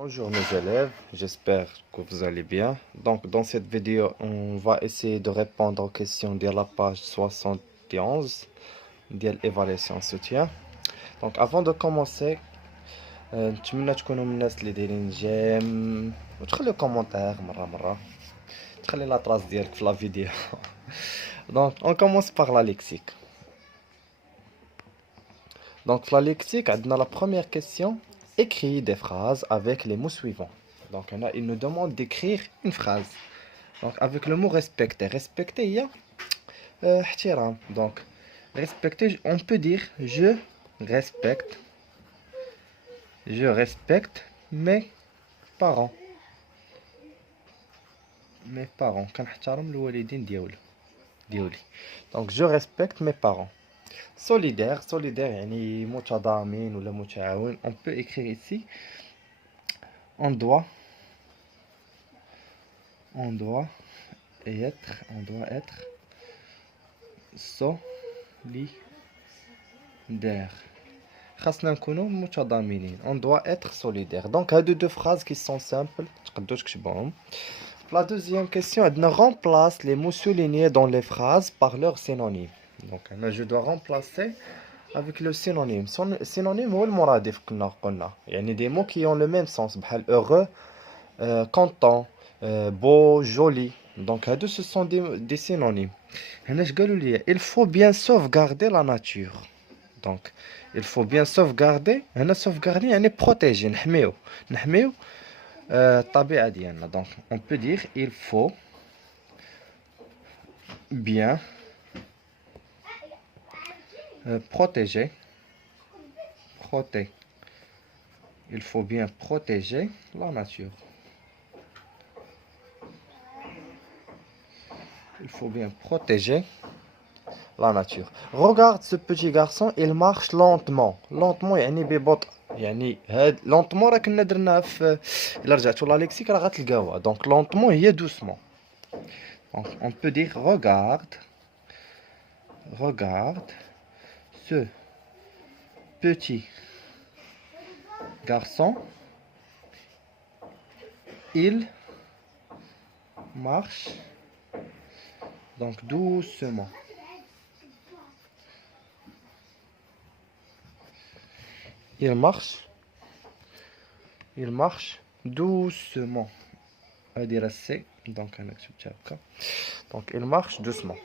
Bonjour mes élèves, j'espère que vous allez bien. Donc dans cette vidéo, on va essayer de répondre aux questions de la page 71 de l'évaluation soutien. Donc avant de commencer, نتمنى تكونوا من الناس اللي دايرين جيم وتخليو كومونتير مرة تخلي لا تراس ديالك في لا فيديو. Donc on commence par la lexique. Donc la lexique, عندنا la première question. Écris des phrases avec les mots suivants. Donc il nous demande d'écrire une phrase. Donc avec le mot respecter. Respecter, il y a احترام. Donc respecter, on peut dire je respecte mes parents. Mes parents. كنحترم الوالدين ديولي. Donc je respecte mes parents. Solidaire, يعني متضامن ولا متعاون. On peut écrire ici on doit être solidaire. خاصنا نكونوا متضامنين. On doit être solidaire. Donc هادو deux phrases qui sont simples تقدروا تكتبوهم. La deuxième question est de remplacer les mots soulignés dans les phrases par leur synonyme. Donc je dois remplacer avec le synonyme. Synonyme هو المرادف كنا قلنا. يعني des mots qui ont le même sens بحال heureux, content, beau, joli. Donc ce sont des synonymes. هنا اش قالوا لي il faut bien sauvegarder la nature. Donc il faut bien sauvegarder. هنا sauvegarder يعني protéger, نحميو الطبيعة ديالنا. Donc on peut dire il faut bien protéger. Il faut bien protéger la nature. Il faut bien protéger la nature. Regarde ce petit garçon, il marche lentement. Lentement يعني ببطء. يعني هاد lentement راه كنا درناها في الا رجعتوا لا ليكسيك راه غتلقاوها. Donc lentement هي doucement. Donc on peut dire regarde ce petit garçon, il marche donc doucement. Il marche doucement. On va dire assez. Donc il marche doucement.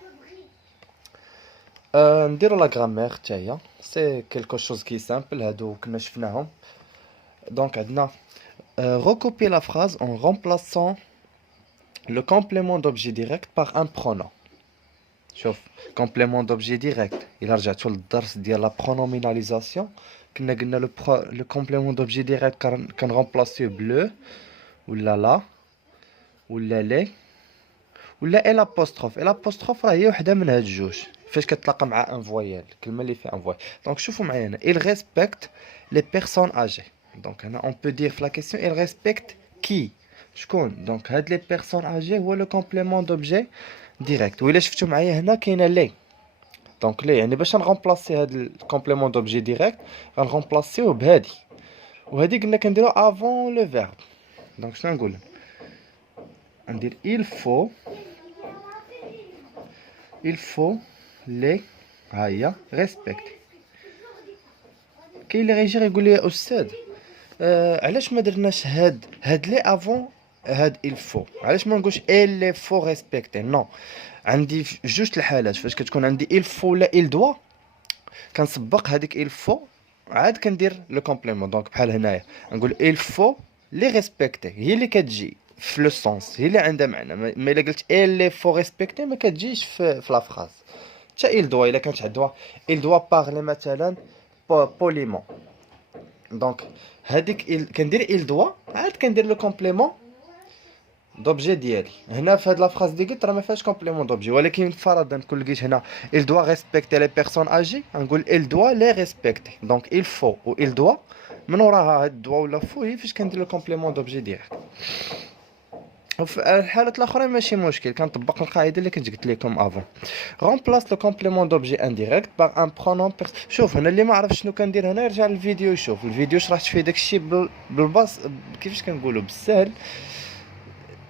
نديرو la grammaire تاعي. C'est quelque chose qui est simple. هادو كنا شفناهم. Donc عندنا recopier la phrase en remplaçant le complément d'objet direct par un pronom. شوف complément d'objet direct. إلا رجعتوا للدرس ديال la pronominalisation كنا قلنا le complément d'objet direct كنرمبلاسيو بلو ولا لا ولا لي ولا ال apostrophe. ال apostrophe راه هي وحده من هاد الجوج فاش كتلاقى مع ان فويال الكلمه اللي فيها ان فويال. دونك شوفوا معايا هنا il respecte les personnes âgées. دونك هنا on peut dire في la question il respecte qui شكون. دونك هاد لي بيرسون âgées هو لو كومبليمون دوبجي ديريكت. وإلا شفتوا معايا هنا كاينه لي. دونك لي يعني باش نغومبلاسي هاد الكومبليمون دوبجي ديريكت غنغومبلاسيوه بهادي وهادي قلنا كنديرو افون لو فيرب. دونك شنو نقول ندير il faut les ها هي respecter. كاين اللي غيجي يقول لي يا استاذ علاش ما درناش هاد لي افون هاد il faut. علاش ما نقولش il faut respecter. نو عندي في جوج الحالات فاش كتكون عندي il faut ولا il doit كنسبق هذيك il faut عاد كندير لو كومبليمون. دونك بحال هنايا نقول il faut لي ريسبكتي هي اللي كتجي في لو سونس هي اللي عندها معنى. ما الا قلت il faut respecter ما كتجيش في لا فراز. حتى il doit الا كانت عندها il doit parler مثلا poliment. دونك هذيك كندير il doit عاد كندير لو كومبليمون دوبجي ديالي. هنا في هاد لا فراز دي قلت راه ما فيهاش كومبليمون دوبجي ولكن فرضا كون لقيت هنا il doit respecter les personnes âgées غنقول il doit les respecter. دونك il faut و il doit من وراها هاد دوا ولا فو هي فاش كندير لو كومبليمون دوبجي ديالك. وفي الحالات الاخرى ماشي مشكل، كنطبق القاعده اللي كنت قلت لكم افون. remplace le complément d'objet indirect par un pronom شوف هنا اللي ما عرفش شنو كندير هنا يرجع للفيديو يشوف الفيديو، شرحت فيه داكشي بالباص، كيفاش كنقولوا بالسهل،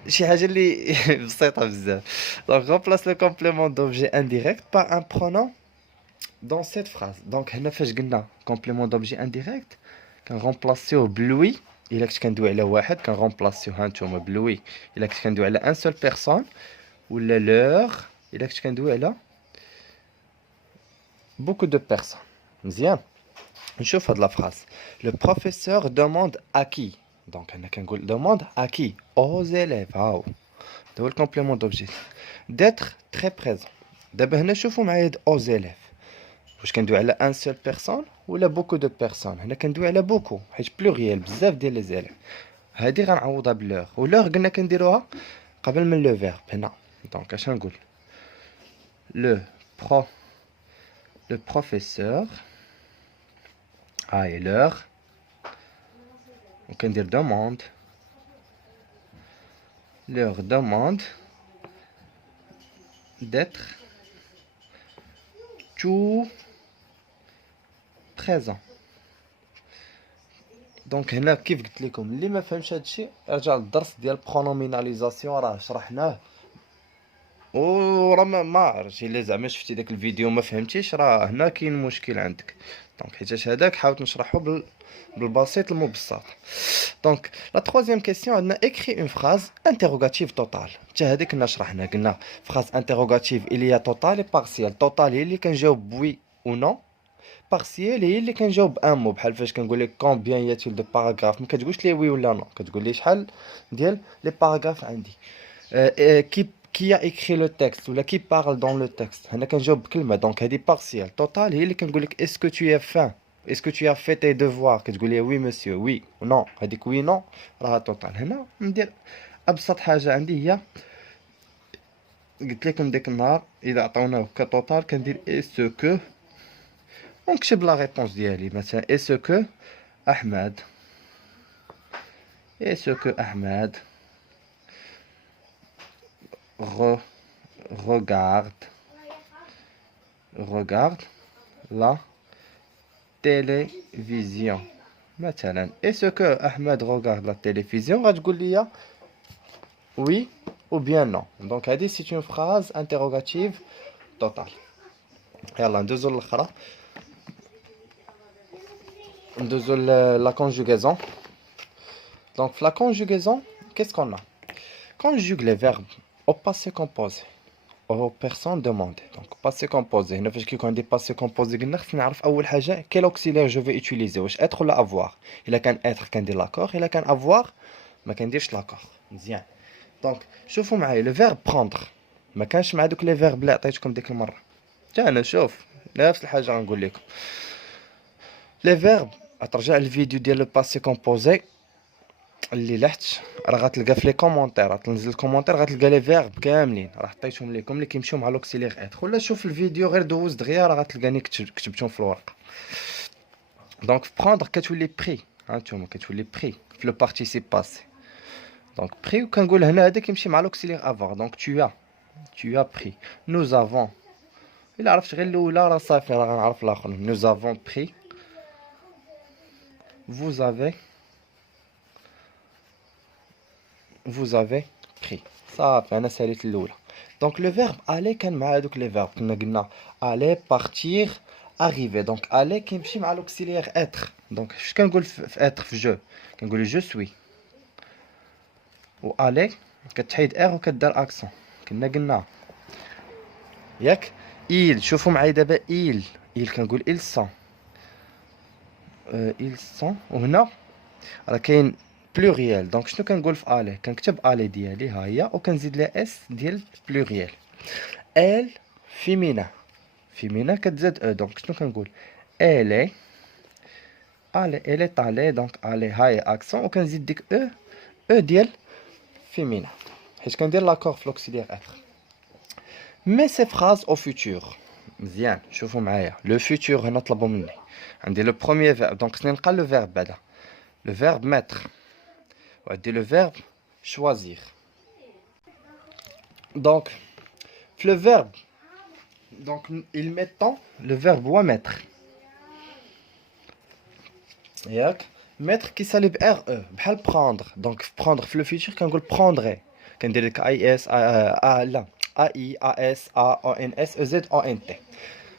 شي حاجه اللي بسيطه بزاف. donc remplace le complément d'objet indirect par un pronom dans cette phrase. donc هنا فاش قلنا complément d'objet indirect كنغومبلاسيوه بلوي الا كنت كندوي على واحد، كنغومبلاسيوه هانتوما بلوي الا كنت كندوي على ان سول بيرسون، ولا لور الا كنت كندوي على beaucoup de personnes. مزيان نشوف هاد لا فراس. le professeur demande à qui. donc هنا كنقول demande à qui aux élèves. هاو ده هو الكومبليمون دوبجي d'être très présent. دابا هنا شوفوا معايا aux élèves، واش كندوي على ان سول بيرسون ولا بوكو دو بيرسون؟ هنا كندوي على بوكو حيت بلوريال بزاف ديال لي زيليف. هادي غنعوضها بلور، ولور قلنا كنديروها قبل من لو فيرب هنا. دونك اش نقول لو برو لو بروفيسور هاي لور، وكندير دوموند leur demande d'être tout présent. دونك هنا كيف قلت لكم اللي ما فهمش هادشي ارجع للدرس ديال برونوميناليزاسيون، راه شرحناه. وراه ما عرفتش الا زعما شفتي داك الفيديو ما فهمتيش، راه هنا كاين مشكل عندك. دونك حيتاش هذاك حاولت نشرحو بالبسيط المبسط. دونك لا troisième question عندنا écrit une phrase interrogative totale. حتى هذيك كنا شرحنا، قلنا phrase interrogative il y a total et partiel. total هي اللي كنجاوب بوي و نو، بارسيال هي اللي كنجاوب ان مو، بحال فاش كنقول لك كومبيان ياتيل دو باراغراف ما كتقولش لي وي ولا نو، كتقول لي شحال ديال لي باراغراف عندي. كي ايكري لو تكست ولا كي بارل دون لو تكست، هنا كنجاوب بكلمه. دونك هذه بارسيال. توتال هي اللي كنقول لك اسكو تو as faim، اسكو تو as fait tes devoirs، كتقول لي وي مسيو وي نو، هذيك وي نو راها توتال. هنا ندير ابسط حاجه عندي هي قلت لكم ديك النهار اذا عطاوناه كتوتال كندير اسكو ونكتب لا ريبونس ديالي، مثلا اسكو احمد، اسكو احمد regarde la télévision مثلا. اسكو احمد regarde la télévision غتقول لي oui ou bien non. donc هذه c'est une phrase interrogative totale. يلا ندوزو للاخرى، ندوزو la conjugaison. donc la conjugaison qu'est-ce qu'on a؟ conjugue les verbes au passé composé aux personnes demandées. donc passé composé هنا فاش كيكون عندي passé composé قلنا خصني نعرف اول حاجه quel auxiliaire je vais utiliser، واش être ولا avoir. الا كان être كندير لاكور، الا كان avoir ما كنديرش لاكور. مزيان. دونك شوفوا معايا لو فيرب prendre ما كانش مع دوك لي فيرب اللي عطيتكم ديك المره. حتى انا شوف نفس الحاجه غنقول لكم لي فيرب. ترجع للفيديو ديال لو باسي كومبوزي اللي لحت، راه غتلقى في لي كومونتير، تنزل الكومونتير غتلقى لي فيرب كاملين راه حطيتهم لكم اللي كيمشيو مع لوكسيليغ اتر، ولا شوف الفيديو غير دوز دغيا راه غتلقاني كتبتهم في الورقه. دونك بروندر كتولي بري، هانتوما كتولي بري في لو بارتيسيب باسي. دونك بري وكنقول هنا هذا كيمشي مع لوكسيليغ افوار. دونك tu as pris، nous avons الا عرفت غير الاولى راه صافي راه غنعرف الاخر. nous avons pris، vous avez pris. صافي انا ساليت الاولى. دونك لو فيرب aller كان مع هذوك لي فيرب كنا قلنا aller partir arriver. دونك aller كيمشي مع لوكسيليير être. دونك اش كنقول في être في جو كنقول جو سوي، و aller كتحيد ار وكدار اكسون كنا قلنا ياك. il شوفوا معايا دابا il كنقول ils sont وهنا راه كاين بلوريال. دونك شنو كنقول في الي؟ كنكتب الي ديالي ها هي وكنزيد لها اس ديال بلوريال. ال فيمينا كتزاد او. دونك شنو كنقول الي طالي. دونك الي هاي اكسون وكنزيد ديك او ديال فيمينا حيت كندير لاكور في لوكسيليير اتر. مي سي فراز او فيتور. مزيان شوفوا معايا لو فيتور هنا طلبوا مني عندي لو بروميير فيرب. دونك خصني نلقى لو فيرب بعدا لو فيرب ميتر، وعندي لو فيرب choisir. Donc, le verbe, donc il mettons le verbe هو mettre. ياك mettre كيسالي ب ار او بحال prendre. donc prendre في لو فيتشر كنقول prendrai. كندير لك اي اس لا اي اس او ان اس او زد او ان تي.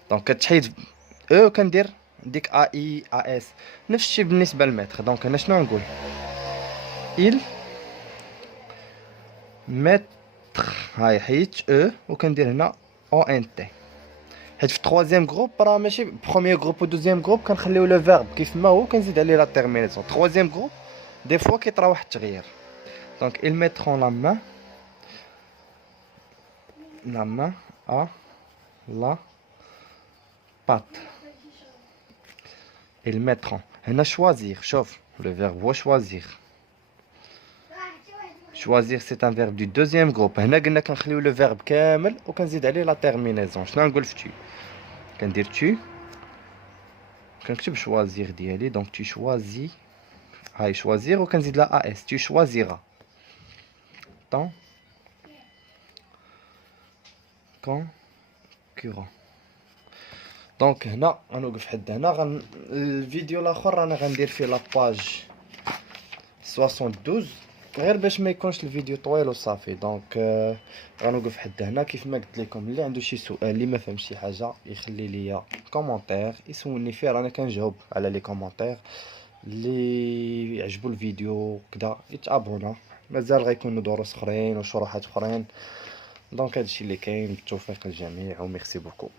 دونك كتحيد او كندير ديك اي اس. نفس الشيء بالنسبه للمتر. دونك انا شنو نقول il mettre. هاي حيدت او وكندير هنا او ان تي. حيت في التروازيام جروب راه ماشي بروميير جروب و دوزيام جروب كنخليو لو فيرب كيف ما هو كنزيد عليه لا تيرميناسيون. تروازيام جروب دي فوا كيطرا واحد التغيير. دونك ils mettront la main à la pâte. ils mettront هنا choisir. شوف le verbe هو choisir. choisir c'est un verbe du deuxième groupe. هنا قلنا كنخليو لو فيرب كامل وكنزيد عليه لا تيرميناسيون. شنو نقول في tu كندير tu كنكتب choisir ديالي. دونك tu choisis. هاي choisir وكنزيد لا اس. tu choisiras ton concurrent. دونك هنا غنوقف حد هنا. الفيديو الاخر رانا غندير فيه لاباج 72 غير باش ما يكونش الفيديو طويل وصافي. دونك غنوقف حد هنا. كيف ما قلت لكم اللي عنده شي سؤال اللي ما فهم شي حاجه يخلي لي كومونتير يسولني فيه. رانا كنجاوب على لي كومونتير. اللي يعجبو الفيديو كدا يتابعونا. مازال غيكونوا دروس اخرين وشروحات اخرين. دونك هادشي اللي كاين. بالتوفيق للجميع وميرسي بوكو.